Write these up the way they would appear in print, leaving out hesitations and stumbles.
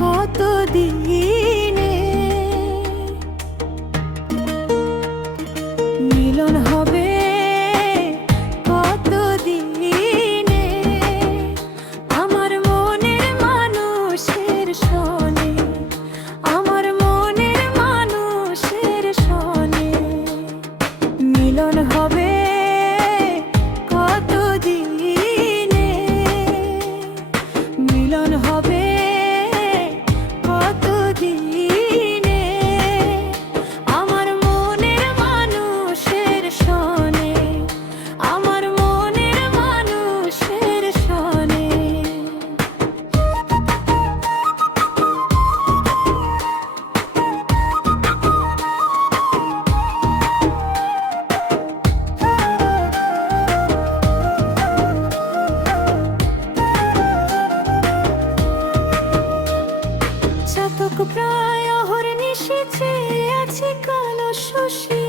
কতদিনে মিলন হবে, কতদিনে আমার মনের মানুষের সনে, আমার মনের মানুষের সনে মিলন হবে কতদিনে, মিলন হবে কতদিনে আমার মনের মানুষের সনে, আমার মনের মানুষের সনে। চাতক প্রায় অহর্নিশি চেয়ে আছে কালো শশী,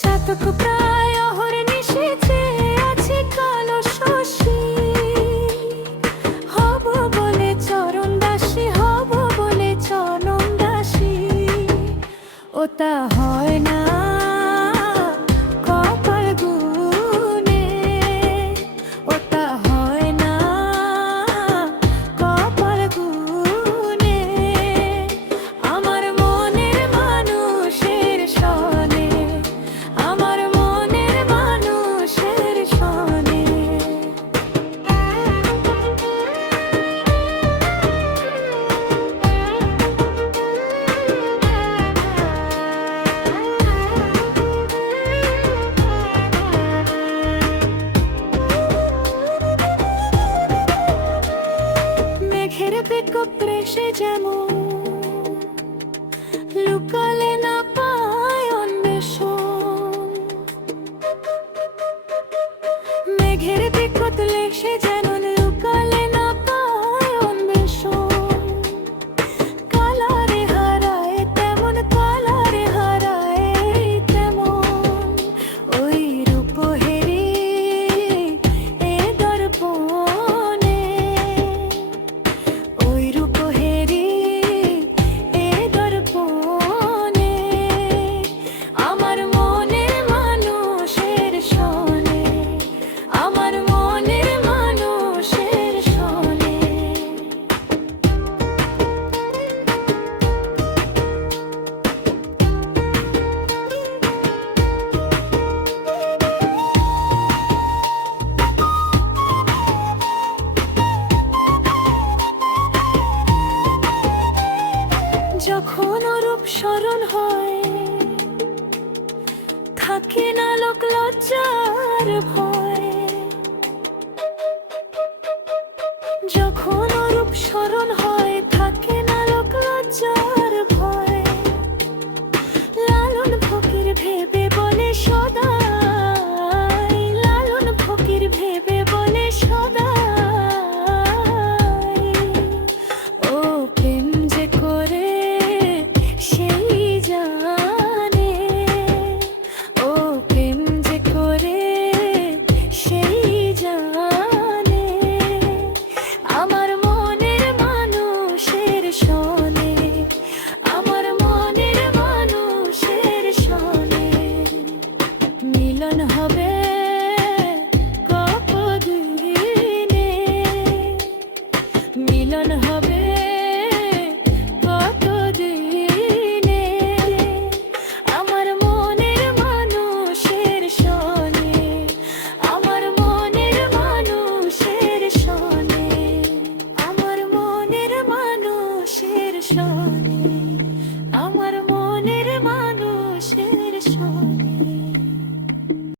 চাতক প্রায় অহর্নিশি চেয়ে আছে কালো শশী। হব বলে চরণ দাসী, হব বলে চরণ দাসী, ও তা হয় না কপাল গুনে, ও তা হয় না কপাল গুনে আমার মনের মানুষের সনে, আমার মনের মানুষের সনে। মেঘের বিকপ্রে সে যেমন লুকালে না পায় অন্বেষণ, মেঘের বিকটলে সে যেন